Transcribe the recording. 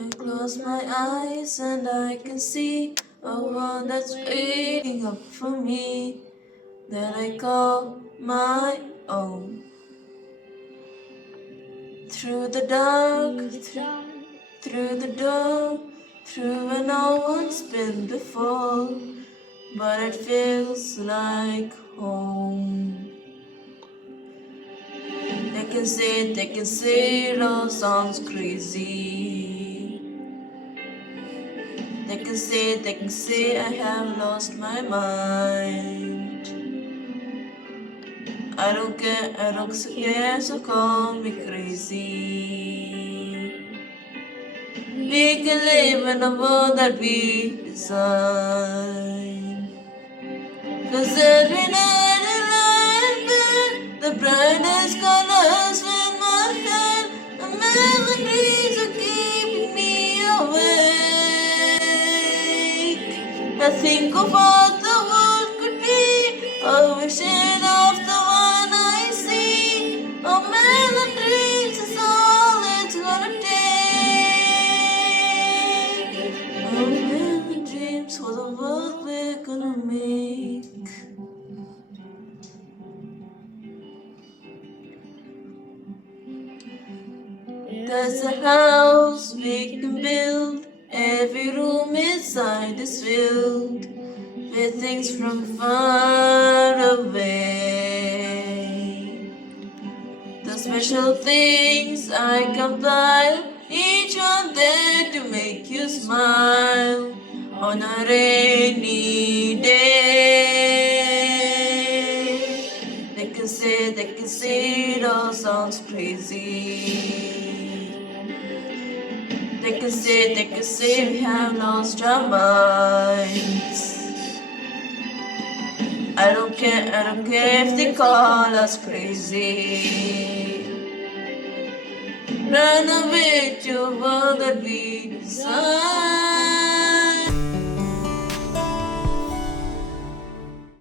I close my eyes and I can see a world that's waiting up for me, that I call my own. Through the dark, through the door, through where no one's been before, but it feels like home. They can say it all sounds crazy. They can say I have lost my mind. I don't care, so call me crazy. We can live in a world that we design. 'Cause every night I lie in bed, the brightest colors fill my head, the memories are keeping me awake. I think of what the world could be, a vision of the one I see. A million dreams is all it's gonna take. A million dreams for the world we're gonna make. There's a house we can build, every room inside is filled with things from far away. The special things I compile, each one there to make you smile on a rainy day. They can say it all sounds crazy. They can say we have lost our minds. I don't care if they call us crazy. Run away to a world that we design.